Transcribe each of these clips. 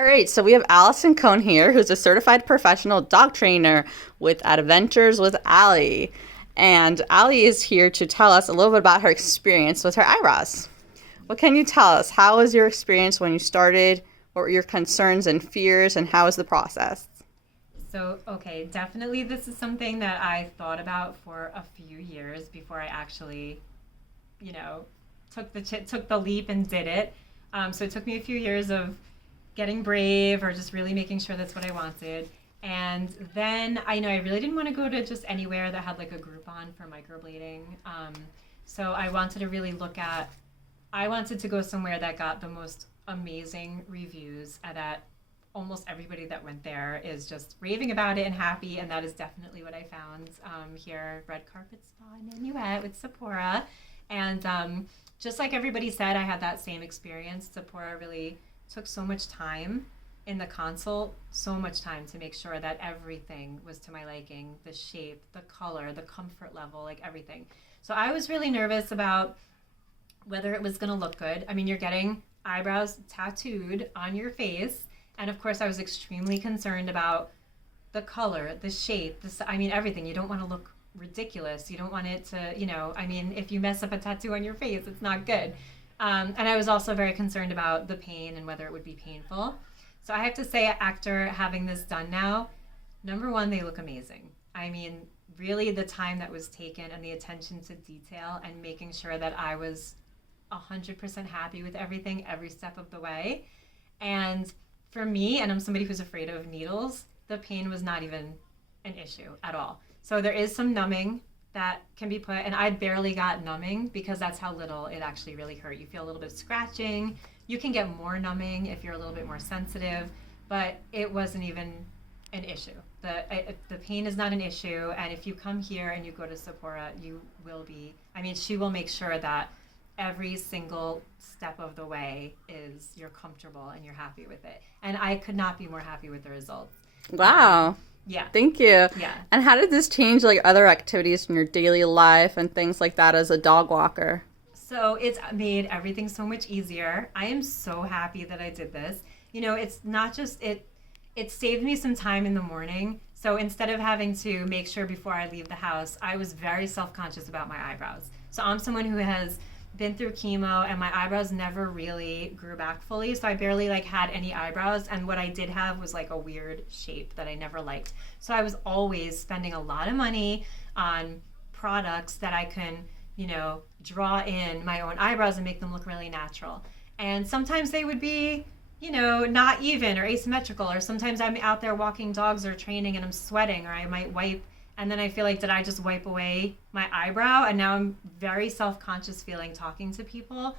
All right, so we have Allison Cohn here, who's a certified professional dog trainer with Adventures with Allie. And Allie is here to tell us a little bit about her experience with her eyebrows. What can you tell us? How was your experience when you started? What were your concerns and fears, and how was the process? Okay, definitely this is something that I thought about for a few years before I actually, you know, took the leap and did it. So it took me a few years of getting brave or just really making sure that's what I wanted. And then I know I really didn't want to go to just anywhere that had like a Groupon for microblading. So I wanted to go somewhere that got the most amazing reviews and that almost everybody that went there is just raving about it and happy, and that is definitely what I found here, Red Carpet Spa in Nanuet with Sephora. And just like everybody said, I had that same experience. Sephora really took so much time in the consult, so much time to make sure that everything was to my liking, the shape, the color, the comfort level, like everything. So I was really nervous about whether it was going to look good. I mean, you're getting eyebrows tattooed on your face. And of course, I was extremely concerned about the color, the shape, I mean, everything. You don't want to look ridiculous. You don't want it to, I mean, if you mess up a tattoo on your face, it's not good. And I was also very concerned about the pain and whether it would be painful. So I have to say, after having this done now, number one, they look amazing. I mean, really the time that was taken and the attention to detail and making sure that I was 100% happy with everything every step of the way. And for me, and I'm somebody who's afraid of needles, the pain was not even an issue at all. So there is some numbing that can be put, and I barely got numbing because that's how little it actually really hurt. You feel a little bit of scratching. You can get more numbing if you're a little bit more sensitive, but it wasn't even an issue. The pain is not an issue, and if you come here and you go to Sephora, you will be, I mean, she will make sure that every single step of the way is you're comfortable and you're happy with it. And I could not be more happy with the results. Wow. Yeah. Thank you. Yeah. And how did this change like other activities in your daily life and things like that as a dog walker? So it's made everything so much easier. I am so happy that I did this. It's not just it saved me some time in the morning. So instead of having to make sure before I leave the house, I was very self-conscious about my eyebrows. So I'm someone who has been through chemo and my eyebrows never really grew back fully, so I barely had any eyebrows, and what I did have was like a weird shape that I never liked. So I was always spending a lot of money on products that I can draw in my own eyebrows and make them look really natural. And sometimes they would be not even or asymmetrical, or sometimes I'm out there walking dogs or training and I'm sweating, or I might wipe and then I feel like, did I just wipe away my eyebrow? And now I'm very self-conscious feeling talking to people.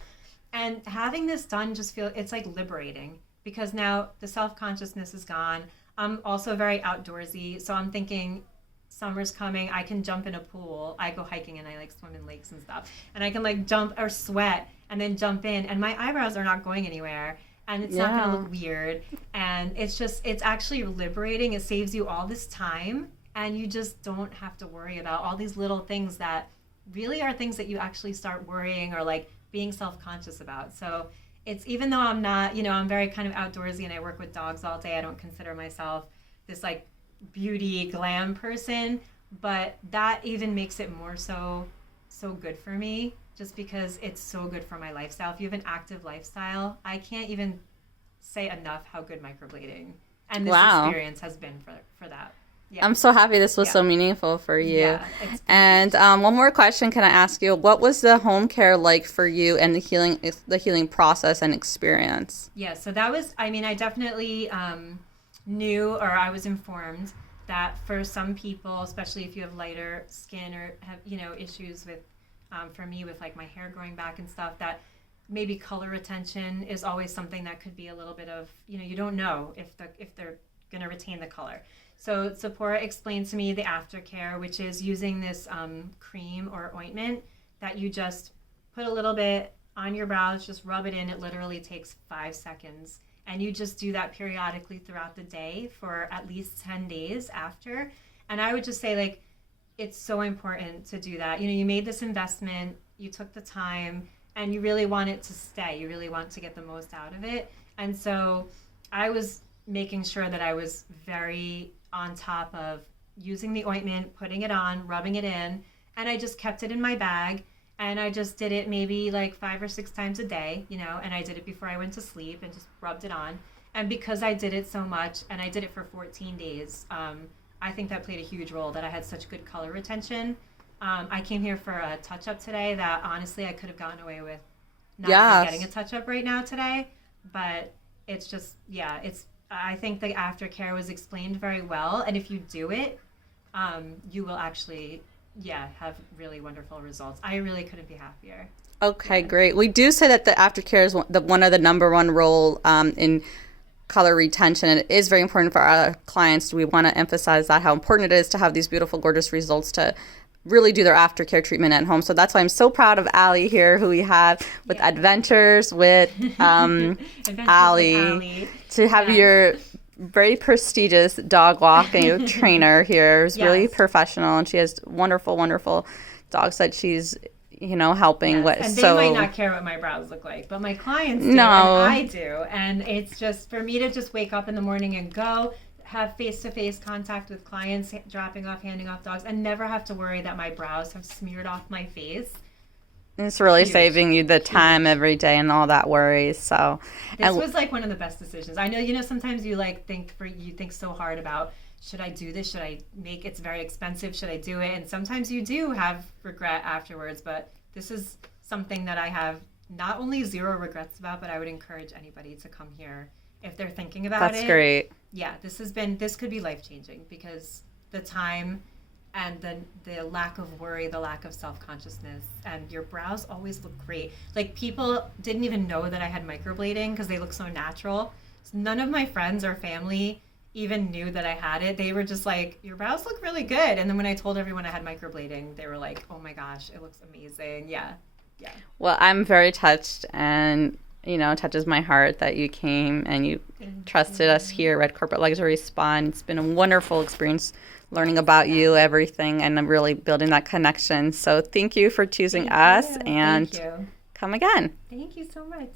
And having this done it's like liberating, because now the self-consciousness is gone. I'm also very outdoorsy. So I'm thinking summer's coming. I can jump in a pool. I go hiking and I swim in lakes and stuff. And I can jump or sweat and then jump in. And my eyebrows are not going anywhere. And it's not going to look weird. And it's actually liberating. It saves you all this time. And you just don't have to worry about all these little things that really are things that you actually start worrying or being self-conscious about. So it's, even though I'm not, I'm very kind of outdoorsy and I work with dogs all day, I don't consider myself this beauty glam person, but that even makes it more so good for me, just because it's so good for my lifestyle. If you have an active lifestyle, I can't even say enough how good microblading and this experience has been for that. Yeah. I'm so happy this was so meaningful for you. Yeah, and one more question, can I ask you? What was the home care like for you and the healing process and experience? Yeah, so that was, I definitely knew, or I was informed that for some people, especially if you have lighter skin or have, issues with, for me with my hair growing back and stuff, that maybe color retention is always something that could be a little bit of, you don't know if they're going to retain the color. So Sephora explained to me the aftercare, which is using this cream or ointment that you just put a little bit on your brows, just rub it in. It literally takes 5 seconds. And you just do that periodically throughout the day for at least 10 days after. And I would just say, it's so important to do that. You made this investment, you took the time, and you really want it to stay. You really want to get the most out of it. And so I was making sure that I was very on top of using the ointment, putting it on, rubbing it in, and I just kept it in my bag. And I just did it maybe like 5 or 6 times a day, and I did it before I went to sleep and just rubbed it on. And because I did it so much and I did it for 14 days, I think that played a huge role that I had such good color retention. I came here for a touch up today that honestly I could have gotten away with not even getting a touch up right now today. But it's just, I think the aftercare was explained very well. And if you do it, you will actually have really wonderful results. I really couldn't be happier. Okay, great. We do say that the aftercare is one of the number one role in color retention, and it is very important for our clients. We want to emphasize that, how important it is to have these beautiful, gorgeous results to really do their aftercare treatment at home. So that's why I'm so proud of Allie here, who we have with Adventures with Allie, to have your very prestigious dog walking trainer here who's really professional, and she has wonderful, wonderful dogs that she's helping with. And they might not care what my brows look like, but my clients do, and I do. And it's just for me to just wake up in the morning and go have face-to-face contact with clients, dropping off, handing off dogs, and never have to worry that my brows have smeared off my face. It's really saving you the time every day and all that worries. So this was like one of the best decisions. I know, sometimes you think so hard about, should I do this? Should I make it's very expensive? Should I do it? And sometimes you do have regret afterwards, but this is something that I have not only zero regrets about, but I would encourage anybody to come here if they're thinking about it. That's great. Yeah, this could be life-changing because the time and the lack of worry, the lack of self-consciousness, and your brows always look great. Like, people didn't even know that I had microblading because they look so natural. So none of my friends or family even knew that I had it. They were just like, your brows look really good. And then when I told everyone I had microblading, they were like, oh my gosh, it looks amazing. Yeah. Well, I'm very touched, and touches my heart that you came and you trusted us here at Corporate Luxury Spa. And it's been a wonderful experience learning about you, everything, and really building that connection. So thank you for choosing us, and come again. Thank you so much.